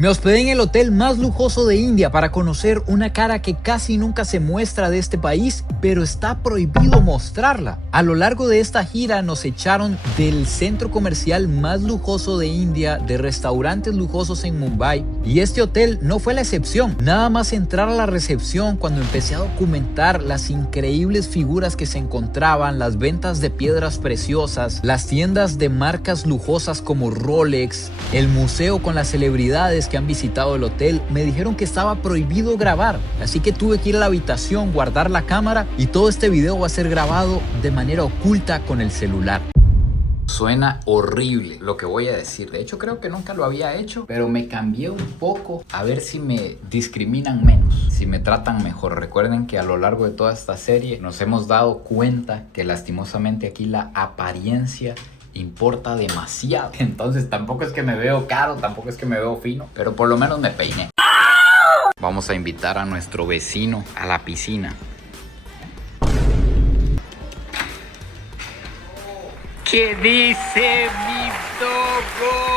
Me hospedé en el hotel más lujoso de India para conocer una cara que casi nunca se muestra de este país, pero está prohibido mostrarla. A lo largo de esta gira nos echaron del centro comercial más lujoso de India, de restaurantes lujosos en Mumbai, y este hotel no fue la excepción. Nada más entrar a la recepción, cuando empecé a documentar las increíbles figuras que se encontraban, las ventas de piedras preciosas, las tiendas de marcas lujosas como Rolex, el museo con las celebridades que han visitado el hotel, me dijeron que estaba prohibido grabar, así que tuve que ir a la habitación, guardar la cámara y todo este video va a ser grabado de manera oculta con el celular. Suena horrible lo que voy a decir. De hecho, creo que nunca lo había hecho, pero me cambié un poco a ver si me discriminan menos, si me tratan mejor. Recuerden que a lo largo de toda esta serie nos hemos dado cuenta que lastimosamente aquí la apariencia importa demasiado. Entonces tampoco es que me veo caro, tampoco es que me veo fino, pero por lo menos me peiné. Vamos a invitar a nuestro vecino a la piscina. ¿Qué dice mi Dogor?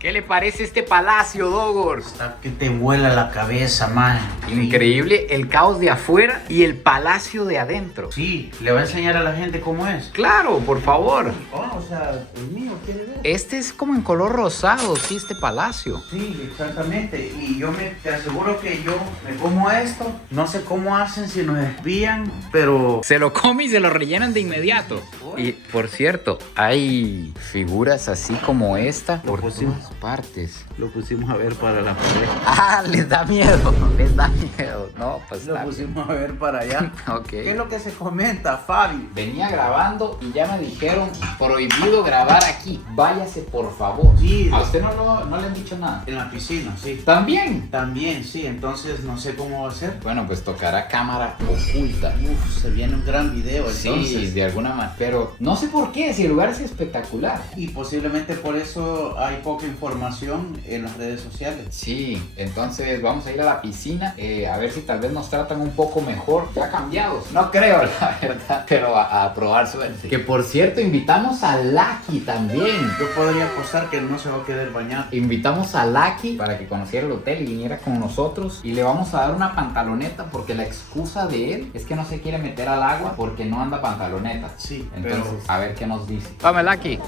¿Qué le parece este palacio, Dogor? Hasta que te vuela la cabeza, man. Increíble el caos de afuera y el palacio de adentro. Sí, le va a enseñar a la gente cómo es. Claro, por favor. Oh, o sea, el mío, ¿quiere ver? Este es como en color rosado, sí, este palacio. Sí, exactamente. Y yo te aseguro que yo me como esto. No sé cómo hacen si nos espían, pero... Se lo come y se lo rellenan de inmediato. Y por cierto, hay figuras así como esta por todas partes. Lo pusimos a ver para la pared. Ah, les da miedo, les da miedo. No, pues Lo pusimos a ver para allá. Ok. ¿Qué es lo que se comenta, Fabi? Venía grabando y ya me dijeron prohibido grabar aquí. Váyase, por favor. Sí. ¿A usted no le han dicho nada? En la piscina, sí. ¿También? También, sí. Entonces no sé cómo va a ser. Bueno, pues tocará cámara oculta. Uf, se viene un gran video entonces. Sí, de alguna manera. Pero no sé por qué, si el lugar es espectacular. Y posiblemente por eso hay poca información en las redes sociales. Sí, entonces vamos a ir a la piscina a ver si tal vez nos tratan un poco mejor. Ya cambiados. No creo, la verdad, pero a probar suerte. Que por cierto, invitamos a Lucky también. Yo podría apostar que no se va a querer bañar. Invitamos a Lucky para que conociera el hotel y viniera con nosotros. Y le vamos a dar una pantaloneta porque la excusa de él es que no se quiere meter al agua porque no anda pantaloneta. Sí, entonces, pero... a ver qué nos dice. Vamos, Lucky.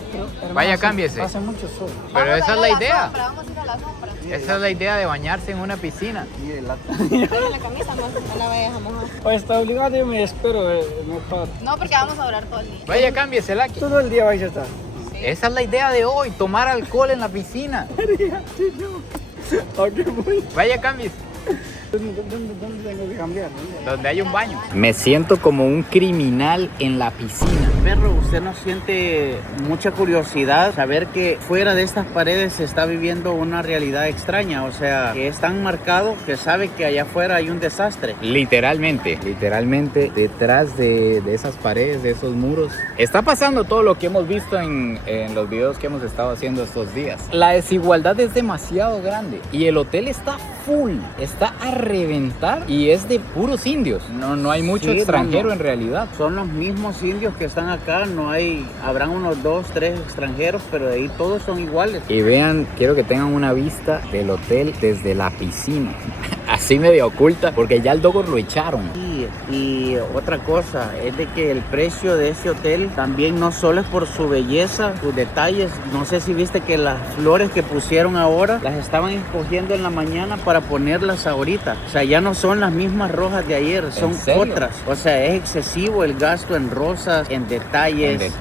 Vaya, cámbiese. Hace mucho sol. Pero esa es la idea. Vamos a ir a la sombra. Esa es la idea de bañarse en una piscina. Mire, Pero la camisa no la vayas a mojar. Pues está obligado, yo me espero mejor. No, porque vamos a durar todo el día. Vaya, cámbiese, Lucky. Todo el día vais a estar. Esa es la idea de hoy, tomar alcohol en la piscina. ¿A qué voy? Vaya, cámbiese. ¿Dónde tengo que cambiar? Donde hay un baño. Me siento como un criminal en la piscina. Perro, ¿usted no siente mucha curiosidad saber que fuera de estas paredes se está viviendo una realidad extraña? O sea, que es tan marcado que sabe que allá afuera hay un desastre. Literalmente detrás de esas paredes, de esos muros, está pasando todo lo que hemos visto en los videos que hemos estado haciendo estos días. La desigualdad es demasiado grande y el hotel está full, está a reventar y es de puros indios. No hay mucho Sí, extranjero no. en realidad. Son los mismos indios que están acá, no hay, habrán unos 2, 3 extranjeros, pero de ahí todos son iguales. Y vean, quiero que tengan una vista del hotel desde la piscina. Así medio oculta, porque ya el Dogor lo echaron. Y otra cosa es de que el precio de ese hotel también no solo es por su belleza, sus detalles. No sé si viste que las flores que pusieron ahora las estaban escogiendo en la mañana para ponerlas ahorita. O sea, ya no son las mismas rojas de ayer, son serio? otras. O sea, es excesivo el gasto en rosas, en detalles.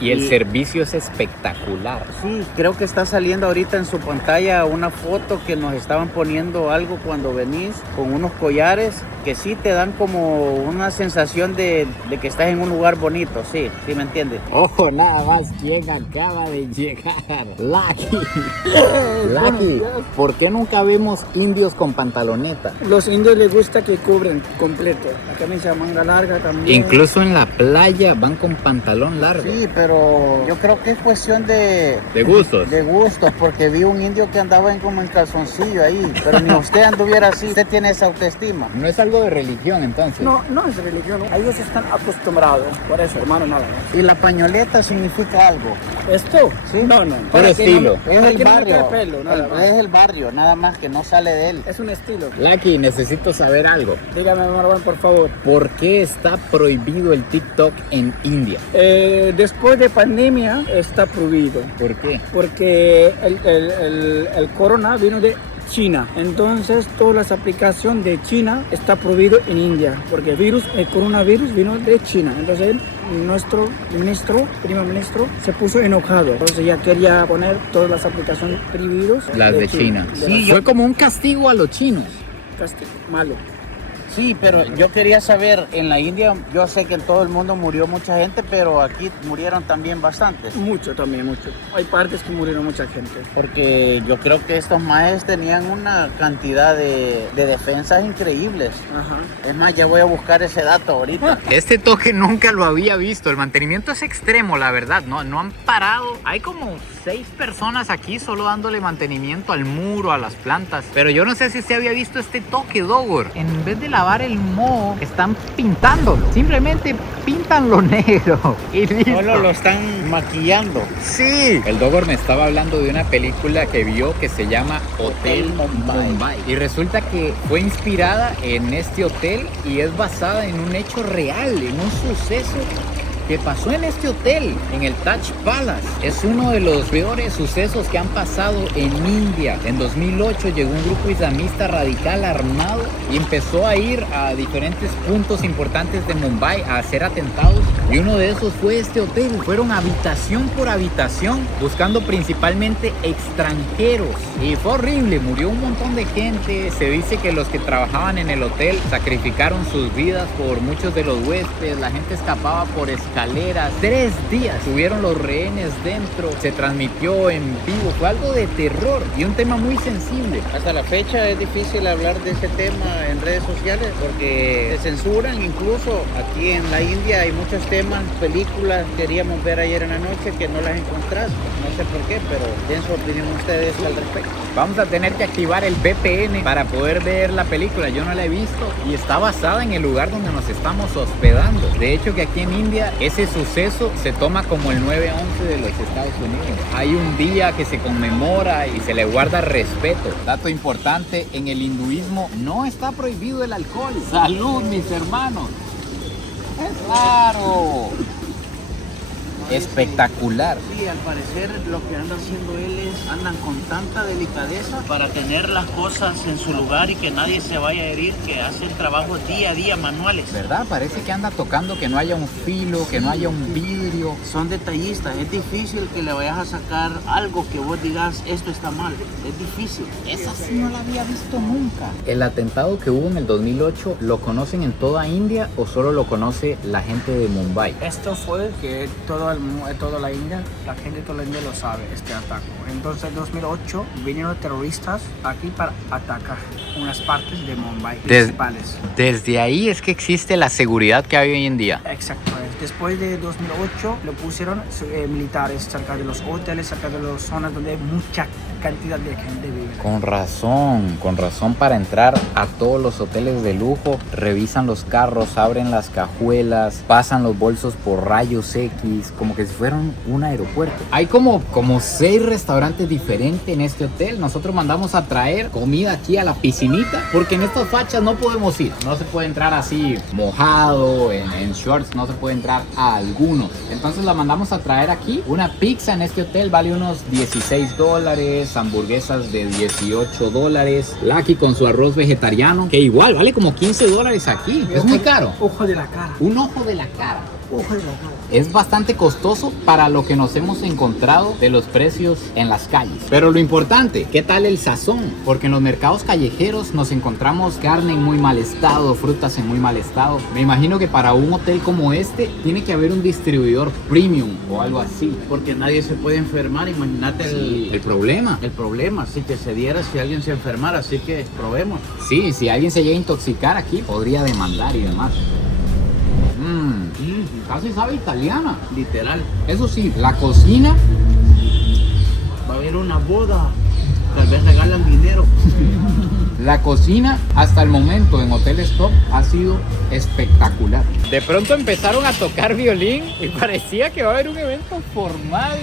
Y el servicio es espectacular. Sí, creo que está saliendo ahorita en su pantalla una foto que nos estaban poniendo algo cuando venís con unos collares que sí te dan como una sensación de que estás en un lugar bonito, sí me entiendes. Ojo, nada más quién acaba de llegar. Lucky. Lucky, ¿por qué nunca vemos indios con pantaloneta? Los indios les gusta que cubren completo. La camisa manga larga también. Incluso en la playa van con pantalón largo. Sí, pero yo creo que es cuestión de gustos. De gustos, porque vi un indio que andaba como en calzoncillo ahí, pero ni usted anduviera así, usted tiene esa autoestima. No es algo de religión entonces. entonces. No, no es religión. Ellos están acostumbrados. Por eso, hermano, nada más. ¿Y la pañoleta significa algo? ¿Esto? Sí. No, no. Puro Para que estilo. no- Es para el que no me barrio. quede pelo, nada más. Es el barrio, nada más que no sale de él. Es un estilo. Lucky, necesito saber algo. Dígame, Marwan, por favor. ¿Por qué está prohibido el TikTok en India? Después de pandemia está prohibido. ¿Por qué? Porque el corona vino de China. Entonces todas las aplicaciones de China está prohibido en India. Porque el coronavirus vino de China. Entonces nuestro primer ministro, se puso enojado. Entonces ya quería poner todas las aplicaciones prohibidas. Las de China. Sí, Fue como un castigo a los chinos. Castigo, malo. Sí, pero yo quería saber, en la India yo sé que en todo el mundo murió mucha gente, pero aquí murieron también bastantes. Mucho también, mucho. Hay partes que murieron mucha gente. Porque yo creo que estos maes tenían una cantidad de defensas increíbles. Ajá. Es más, ya voy a buscar ese dato ahorita. Este toque nunca lo había visto. El mantenimiento es extremo, la verdad. No han parado. Hay como 6 personas aquí solo dándole mantenimiento al muro, a las plantas. Pero yo no sé si usted había visto este toque, Dogor. En vez de lavar el moho, están pintándolo. Simplemente pintan lo negro y listo. Solo lo están maquillando. Sí. El Dogor me estaba hablando de una película que vio que se llama Hotel Mumbai. Y resulta que fue inspirada en este hotel y es basada en un hecho real, en un suceso que pasó en este hotel, en el Taj Palace. Es uno de los peores sucesos que han pasado en India. En 2008 llegó un grupo islamista radical armado y empezó a ir a diferentes puntos importantes de Mumbai a hacer atentados. Y uno de esos fue este hotel. Fueron habitación por habitación buscando principalmente extranjeros. Y fue horrible, murió un montón de gente. Se dice que los que trabajaban en el hotel sacrificaron sus vidas por muchos de los huéspedes. La gente escapaba por escaleras. 3 días tuvieron los rehenes dentro. Se transmitió en vivo. Fue algo de terror y un tema muy sensible. Hasta la fecha es difícil hablar de ese tema en redes sociales porque se censuran. Incluso aquí en la India hay muchos temas, películas que queríamos ver ayer en la noche que no las encontramos. No sé por qué, pero den su opinión ustedes al respecto. Vamos a tener que activar el VPN para poder ver la película. Yo no la he visto y está basada en el lugar donde nos estamos hospedando. De hecho, que aquí en India ese suceso se toma como el 9/11 de los Estados Unidos. Hay un día que se conmemora y se le guarda respeto. Dato importante, en el hinduismo no está prohibido el alcohol. ¡Salud, mis hermanos! ¡Claro! Espectacular. Sí, al parecer lo que anda haciendo él es, andan con tanta delicadeza para tener las cosas en su lugar y que nadie se vaya a herir, que hacen trabajos día a día manuales. ¿Verdad? Parece que anda tocando que no haya un filo, que no haya un vidrio. Son detallistas, es difícil que le vayas a sacar algo que vos digas esto está mal, es difícil. Esa sí no la había visto nunca. ¿El atentado que hubo en el 2008 lo conocen en toda India o solo lo conoce la gente de Mumbai? Esto fue que toda la India, la gente de toda la India lo sabe, este ataque. Entonces en 2008 vinieron terroristas aquí para atacar unas partes de Mumbai principales. Desde ahí es que existe la seguridad que hay hoy en día. Exacto. Después de 2008 lo pusieron militares cerca de los hoteles, cerca de las zonas donde hay mucha cantidad de gente vive. Con razón para entrar a todos los hoteles de lujo, revisan los carros, abren las cajuelas, pasan los bolsos por rayos X, como que si fueran un aeropuerto. Hay como 6 restaurantes diferentes en este hotel. Nosotros mandamos a traer comida aquí a la piscinita, porque en estas fachas no podemos ir. No se puede entrar así mojado, en shorts, no se puede entrar a algunos. Entonces la mandamos a traer aquí. Una pizza en este hotel vale unos $16, hamburguesas de $18. Lucky con su arroz vegetariano, que igual vale como $15 aquí. Es muy caro. Ojo de la cara. Un ojo de la cara. Ojo de la cara. Es bastante costoso para lo que nos hemos encontrado de los precios en las calles. Pero lo importante, ¿qué tal el sazón? Porque en los mercados callejeros nos encontramos carne en muy mal estado, frutas en muy mal estado. Me imagino que para un hotel como este tiene que haber un distribuidor premium o algo así. Porque nadie se puede enfermar, imagínate El problema. el problema, si que se diera si alguien se enfermara, así que probemos. Sí, si alguien se llega a intoxicar aquí, podría demandar y demás. Casi sabe italiana. Literal, Eso sí, la cocina va a haber una boda, tal vez regalan dinero. La cocina hasta el momento en hoteles top ha sido espectacular. De pronto empezaron a tocar violín y parecía que va a haber un evento formal.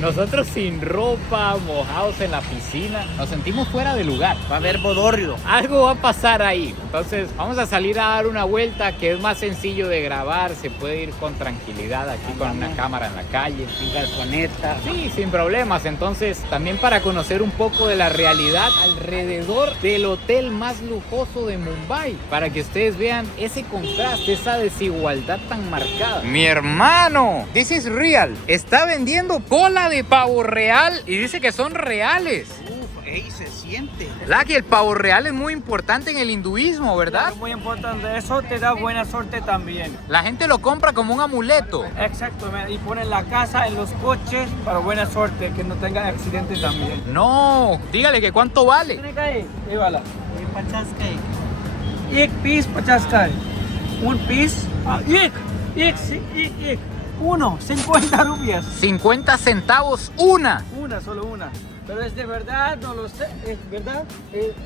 Nosotros sin ropa, mojados en la piscina, nos sentimos fuera de lugar. Va a haber bodorrio. Algo va a pasar ahí. Entonces vamos a salir a dar una vuelta que es más sencillo de grabar. Se puede ir con tranquilidad aquí con una cámara en la calle. Sin garzoneta. Sí, sin problemas. Entonces también para conocer un poco de la realidad alrededor del hotel más lujoso de Mumbai. Para que ustedes vean ese contraste, esa desigualdad tan marcada. Mi hermano, this is real. Está vendiendo cola de pavo real y dice que son reales. Ey, se siente. Lucky, el pavo real es muy importante en el hinduismo, ¿verdad? Es muy importante, eso te da buena suerte también. La gente lo compra como un amuleto. Exacto, y ponen la casa en los coches para buena suerte, que no tengan accidentes también. No, dígale que cuánto vale. ये वाला 50 का एक पीस 50 का है un piece uno 50 rupias 50 centavos una. solo una, pero es de verdad, no lo sé, es verdad,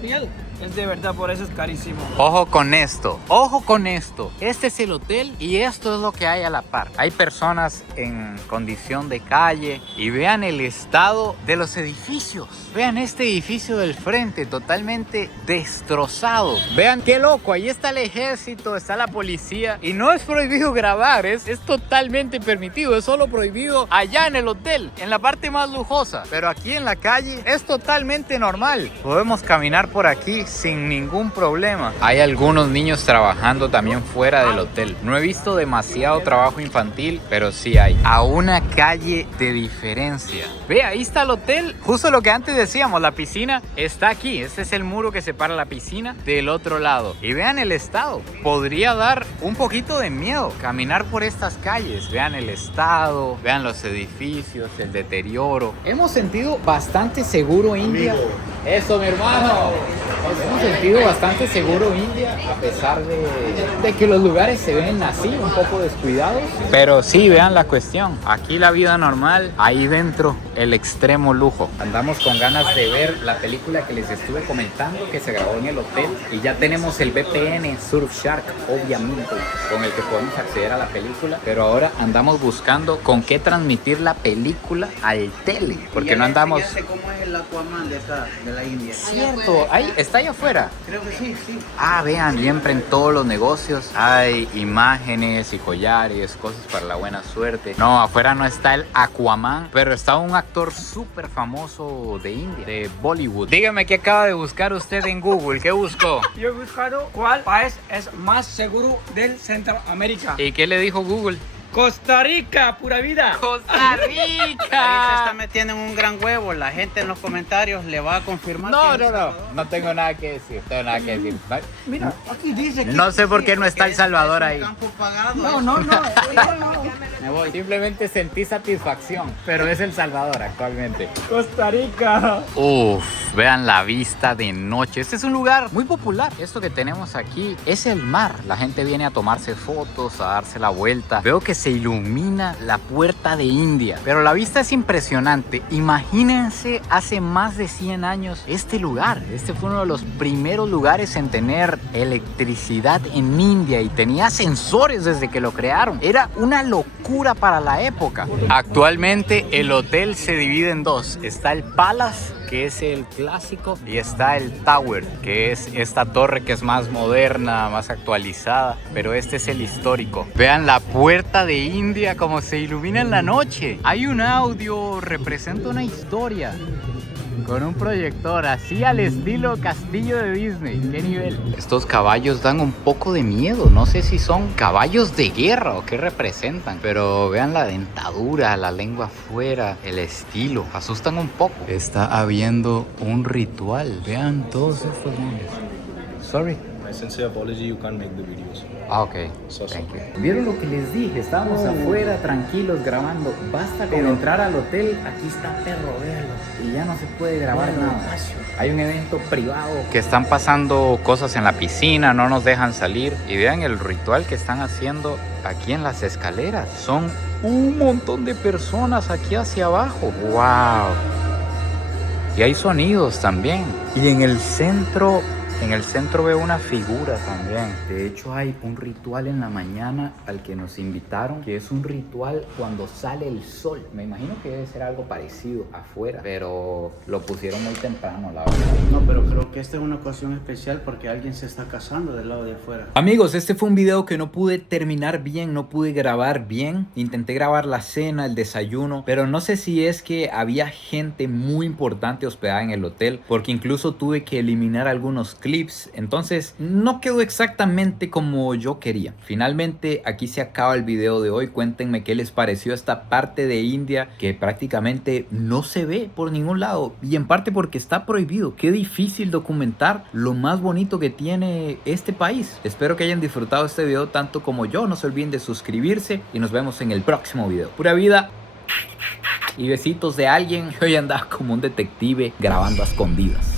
real, es de verdad, por eso es carísimo. Ojo con esto, ojo con esto. Este es el hotel y esto es lo que hay a la par. Hay personas en condición de calle y vean el estado de los edificios. Vean este edificio del frente totalmente destrozado. Vean qué loco, ahí está el ejército, está la policía y no es prohibido grabar, es totalmente permitido, es solo prohibido allá en el hotel, en la parte más lujosa. Pero aquí en la calle es totalmente normal. Podemos caminar por aquí sin ningún problema. Hay algunos niños trabajando también fuera del hotel. No he visto demasiado trabajo infantil, pero sí hay. A una calle de diferencia. Ve, ahí está el hotel. Justo lo que antes decíamos, la piscina está aquí. Este es el muro que separa la piscina del otro lado. Y vean el estado. Podría dar un poquito de miedo caminar por estas calles. Vean el estado, vean los edificios, el deterioro. Hemos sentido bastante seguro India. Eso, mi hermano. Hemos sentido bastante seguro India, a pesar de que los lugares se ven así, un poco descuidados. Pero sí, vean la cuestión. Aquí la vida normal, ahí dentro el extremo lujo. Andamos con ganas de ver la película que les estuve comentando, que se grabó en el hotel. Y ya tenemos el VPN Surfshark, obviamente, con el que podemos acceder a la película. Pero ahora andamos buscando con qué transmitir la película al tele. Porque no andamos... Ya sé cómo es el Aquaman de la India. Cierto, ahí está allá afuera. Creo que sí, sí. Ah, vean, siempre en todos los negocios hay imágenes y collares, cosas para la buena suerte. No, afuera no está el Aquaman, pero está un actor súper famoso de India, de Bollywood. Dígame qué acaba de buscar usted en Google. ¿Qué buscó? Yo he buscado cuál país es más seguro del Centroamérica. ¿Y qué le dijo Google? Costa Rica, pura vida. ¡Costa Ahí se Rica! está metiendo en un gran huevo. La gente en los comentarios le va a confirmar. No tengo nada que decir. Mira, aquí dice que... No sé por qué no está El Salvador ahí. Campo pagado. No. Me voy. Simplemente sentí satisfacción, pero es El Salvador actualmente. Costa Rica. Uf, vean la vista de noche. Este es un lugar muy popular. Esto que tenemos aquí es el mar. La gente viene a tomarse fotos, a darse la vuelta. Veo que se ilumina la puerta de India, pero la vista es impresionante. Imagínense hace más de 100 años este lugar. Este fue uno de los primeros lugares en tener electricidad en India y tenía ascensores desde que lo crearon. Era una locura para la época. Actualmente el hotel se divide en dos. Está el Palace, que es el clásico, y está el Tower, que es esta torre que es más moderna, más actualizada, pero este es el histórico. Vean la puerta de India como se ilumina en la noche. Hay un audio, representa una historia con un proyector así al estilo castillo de Disney. ¿Qué nivel? Estos caballos dan un poco de miedo. No sé si son caballos de guerra o qué representan, pero vean la dentadura, la lengua afuera, el estilo. Asustan un poco. Está habiendo un ritual. Vean todos estos nombres. Sorry. My sincere apology, you can't make the videos. Ah, ok. Thank you. ¿Vieron lo que les dije? Estábamos afuera tranquilos grabando. Basta con entrar al hotel. Aquí está perro, véalo. Y ya no se puede grabar nada. Hay un evento privado que están pasando cosas en la piscina, no nos dejan salir. Y vean el ritual que están haciendo aquí en las escaleras. Son un montón de personas aquí hacia abajo. ¡Wow! Y hay sonidos también. Y en el centro En el centro veo una figura también. De hecho hay un ritual en la mañana al que nos invitaron, que es un ritual cuando sale el sol. Me imagino que debe ser algo parecido afuera, pero lo pusieron muy temprano, la verdad. No, pero creo que esta es una ocasión especial porque alguien se está casando del lado de afuera. Amigos, este fue un video que no pude terminar bien, no pude grabar bien. Intenté grabar la cena, el desayuno, pero no sé si es que había gente muy importante hospedada en el hotel, porque incluso tuve que eliminar algunos clips. Entonces no quedó exactamente como yo quería. Finalmente aquí se acaba el video de hoy. Cuéntenme qué les pareció esta parte de India que prácticamente no se ve por ningún lado, y en parte porque está prohibido. Qué difícil documentar lo más bonito que tiene este país. Espero que hayan disfrutado este video tanto como yo. No se olviden de suscribirse y nos vemos en el próximo video. Pura vida y besitos de alguien que hoy andaba como un detective grabando a escondidas.